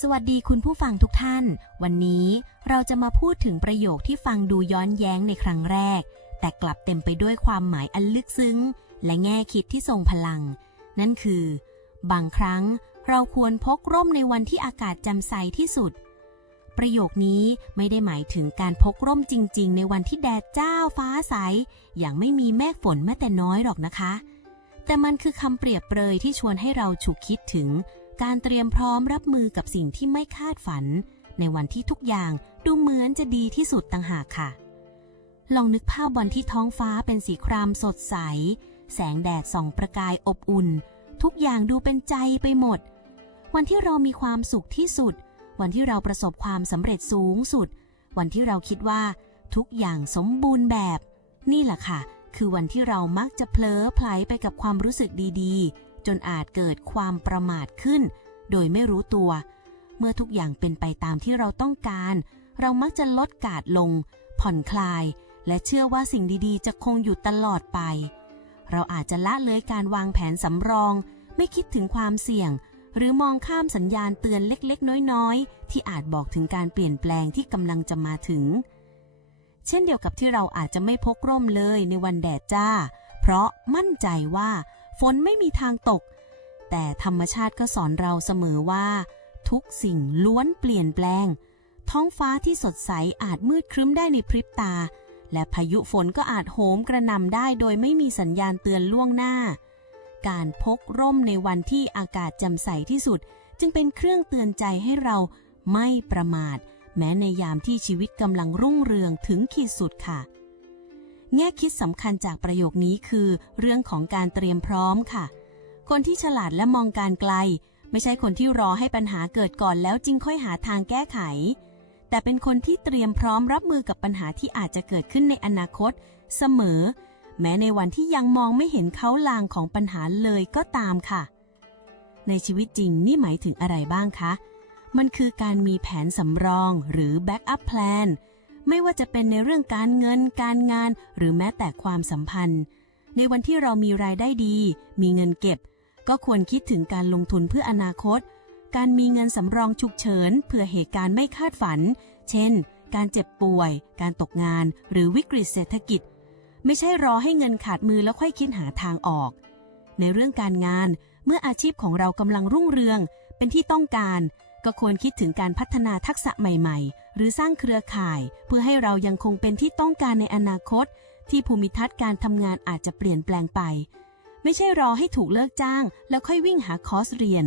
สวัสดีคุณผู้ฟังทุกท่าน วันนี้เราจะมาพูดถึงประโยคที่ฟังดูย้อนแย้งในครั้งแรก แต่กลับเต็มไปด้วยความหมายอันลึกซึ้ง และแง่คิดที่ทรงพลัง นั่นคือ บางครั้งเราควรพกร่มในวันที่อากาศจำใสที่สุด ประโยคนี้ไม่ได้หมายถึงการพกร่มจริง ๆ ในวันที่แดดจ้าฟ้าใส อย่างไม่มีเมฆฝนแม้แต่น้อยหรอกนะคะ แต่มันคือคำเปรียบเปรยที่ชวนให้เราฉุกคิดถึง การเตรียมพร้อมรับมือกับสิ่งที่ไม่คาดฝัน ในวันที่ทุกอย่างดูเหมือนจะดีที่สุดต่างหากค่ะ ลองนึกภาพวันที่ท้องฟ้าเป็นสีครามสดใส แสงแดดส่องประกายอบอุ่น ทุกอย่างดูเป็นใจไปหมด วันที่เรามีความสุขที่สุด วันที่เราประสบความสำเร็จสูงสุด วันที่เราคิดว่าทุกอย่างสมบูรณ์แบบ นี่แหละค่ะ คือวันที่เรามักจะเผลอไผลไปกับความรู้สึกดีๆ จนอาจเกิดความประมาทขึ้น โดยไม่รู้ตัว เมื่อทุกอย่างเป็นไปตามที่เราต้องการ เรามักจะลดกาดลง ผ่อนคลาย และเชื่อว่าสิ่งดีๆ จะคงอยู่ตลอดไป เราอาจจะละเลยการวางแผนสำรอง ไม่คิดถึงความเสี่ยง หรือมองข้ามสัญญาณเตือนเล็กๆ น้อยๆ ที่อาจบอกถึงการเปลี่ยนแปลงที่กำลังจะมาถึง เช่นเดียวกับที่เราอาจจะไม่พกร่มเลยในวันแดดจ้า เพราะมั่นใจว่า ฝนไม่มีทางตก แต่ธรรมชาติก็สอนเราเสมอว่า ทุกสิ่งล้วนเปลี่ยนแปลง ท้องฟ้าที่สดใสอาจมืดครึ้มได้ในพริบตา และพายุฝนก็อาจโหมกระหน่ำได้โดยไม่มีสัญญาณเตือนล่วงหน้า การพกร่มในวันที่อากาศแจ่มใสที่สุด จึงเป็นเครื่องเตือนใจให้เราไม่ประมาท แม้ในยามที่ชีวิตกำลังรุ่งเรืองถึงขีดสุดค่ะ แง่คิดสำคัญจากประโยคนี้คือ เรื่องของการเตรียมพร้อมค่ะ คนที่ฉลาดและมองการไกล ไม่ใช่คนที่รอให้ปัญหาเกิดก่อนแล้วจึงค่อยหาทางแก้ไข แต่เป็นคนที่เตรียมพร้อมรับมือกับปัญหาที่อาจจะเกิดขึ้นในอนาคต เสมอ แม้ในวันที่ยังมองไม่เห็นเขาลางของปัญหาเลยก็ตามค่ะ ในชีวิตจริงนี่หมายถึงอะไรบ้างคะ มันคือการมีแผนสำรองหรือ backup plan ไม่ว่าจะเป็นในเรื่องการเงิน การงาน หรือแม้แต่ความสัมพันธ์ ในวันที่เรามีรายได้ดี มีเงินเก็บ ก็ควรคิดถึงการลงทุนเพื่ออนาคต การมีเงินสำรองฉุกเฉินเพื่อเหตุการณ์ไม่คาดฝัน เช่น การเจ็บป่วย การตกงาน หรือวิกฤตเศรษฐกิจ ไม่ใช่รอให้เงินขาดมือแล้วค่อยคิดหาทางออก ในเรื่องการงาน เมื่ออาชีพของเรากำลังรุ่งเรือง เป็นที่ต้องการ ก็ควรคิดถึงการพัฒนาทักษะใหม่ ๆ หรือสร้างเครือข่าย เพื่อให้เรายังคงเป็นที่ต้องการในอนาคต ที่ภูมิทัศน์การทำงานอาจจะเปลี่ยนแปลงไป ไม่ใช่รอให้ถูกเลิกจ้าง แล้วค่อยวิ่งหาคอร์สเรียน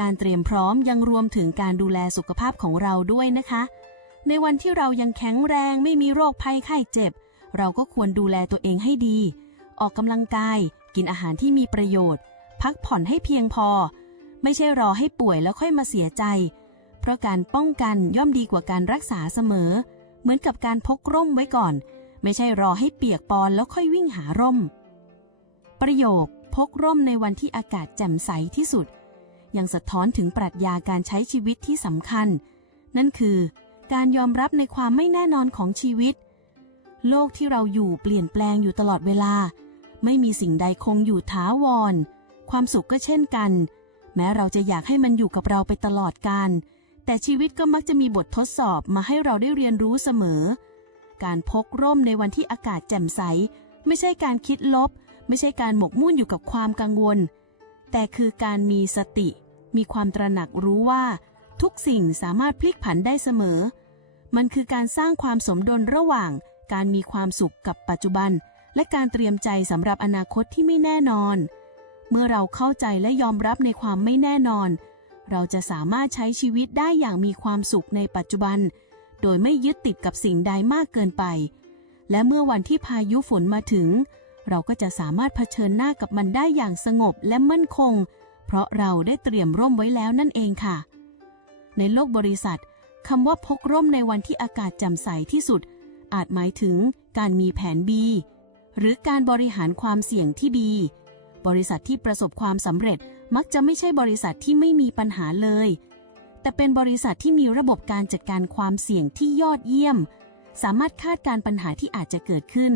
การเตรียมพร้อมยังรวมถึงการดูแลสุขภาพของเราด้วยนะคะ ในวันที่เรายังแข็งแรงไม่มีโรคภัยไข้เจ็บ เราก็ควรดูแลตัวเองให้ดี ออกกำลังกาย กินอาหารที่มีประโยชน์ พักผ่อนให้เพียงพอ ไม่ใช่รอให้ป่วยแล้วค่อยมาเสียใจ เพราะการป้องกันย่อมดีกว่าการรักษาเสมอ เหมือนกับการพกร่มไว้ก่อน ไม่ใช่รอให้เปียกปอนแล้วค่อยวิ่งหาร่ม ประโยคพกร่มในวันที่อากาศแจ่มใสที่สุด ยังสะท้อนถึงปรัชญาการใช้ชีวิตที่สำคัญ นั่นคือ การยอมรับในความไม่แน่นอนของชีวิต โลกที่เราอยู่เปลี่ยนแปลงอยู่ตลอดเวลา ไม่มีสิ่งใดคงอยู่ถาวร ความสุขก็เช่นกัน แม้เราจะอยากให้มันอยู่กับเราไปตลอดกาล แต่ชีวิตก็มักจะมีบททดสอบมาให้เราได้เรียนรู้เสมอ การพกร่มในวันที่อากาศแจ่มใส ไม่ใช่การคิดลบ ไม่ใช่การหมกมุ่นอยู่กับความกังวล แต่คือการมีสติ มีความตระหนักรู้ว่า ทุกสิ่งสามารถพลิกผันได้เสมอ มันคือการสร้างความสมดุลระหว่าง การมีความสุขกับปัจจุบัน และการเตรียมใจสำหรับอนาคตที่ไม่แน่นอน เมื่อเราเข้าใจและยอมรับในความไม่แน่นอน เราจะสามารถใช้ชีวิตได้อย่างมีความสุขในปัจจุบัน โดยไม่ยึดติดกับสิ่งใดมากเกินไป และเมื่อวันที่พายุฝนมาถึง เราก็จะสามารถเผชิญหน้ากับมันได้อย่างสงบและมั่นคง เพราะเราได้เตรียมร่มไว้แล้วนั่นเองค่ะ ในโลกบริษัทคำว่าพกร่มในวันที่อากาศแจ่มใสที่สุด อาจหมายถึงการมีแผน B หรือการบริหารความเสี่ยงที่ดี บริษัทที่ประสบความสำเร็จมักจะไม่ใช่บริษัทที่ไม่มีปัญหาเลย แต่เป็นบริษัทที่มีระบบการจัดการความเสี่ยงที่ยอดเยี่ยม สามารถคาดการปัญหาที่อาจจะเกิดขึ้น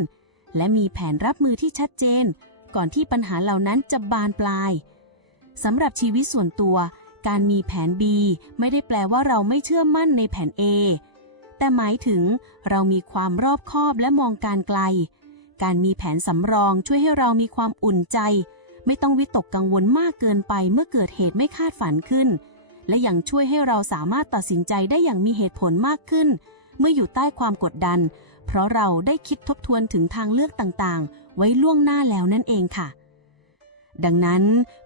และมีแผนรับมือที่ชัดเจน ก่อนที่ปัญหาเหล่านั้นจะบานปลายสำหรับชีวิตส่วนตัว การมีแผน B ไม่ได้แปลว่าเราไม่เชื่อมั่นในแผน A แต่หมายถึงเรามีความรอบคอบและมองการไกล การมีแผนสำรองช่วยให้เรามีความอุ่นใจ ไม่ต้องวิตกกังวลมากเกินไปเมื่อเกิดเหตุไม่คาดฝันขึ้น และยังช่วยให้เราสามารถตัดสินใจได้อย่างมีเหตุผลมากขึ้น เมื่ออยู่ใต้ความกดดัน เพราะเราได้คิดทบทวนถึงทางเลือกต่างๆ ไว้ล่วงหน้าแล้วนั่นเองค่ะ ดังนั้น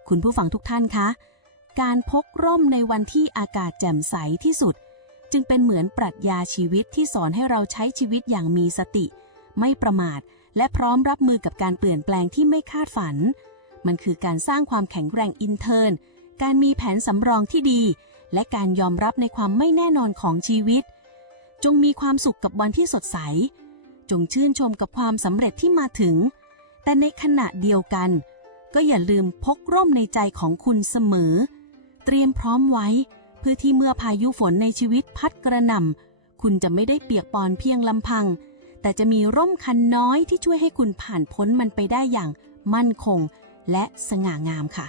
คุณผู้ฟังทุกท่านคะ การพกร่มในวันที่อากาศแจ่มใสที่สุด จึงเป็นเหมือนปรัชญาชีวิตที่สอนให้เราใช้ชีวิตอย่างมีสติ ไม่ประมาท และพร้อมรับมือกับการเปลี่ยนแปลงที่ไม่คาดฝัน มันคือการสร้างความแข็งแรงอินเทอร์น การมีแผนสำรองที่ดี และการยอมรับในความไม่แน่นอนของชีวิต จงมีความสุขกับวันที่สดใส จงชื่นชมกับความสำเร็จที่มาถึง แต่ในขณะเดียวกัน ก็อย่าลืมพกร่มในใจของคุณเสมอ เตรียมพร้อมไว้ เพื่อที่เมื่อพายุฝนในชีวิตพัดกระหน่ำคุณจะไม่ได้เปียกปอนเพียงลำพัง แต่จะมีร่มคันน้อยที่ช่วยให้คุณผ่านพ้นมันไปได้อย่างมั่นคงและสง่างามค่ะ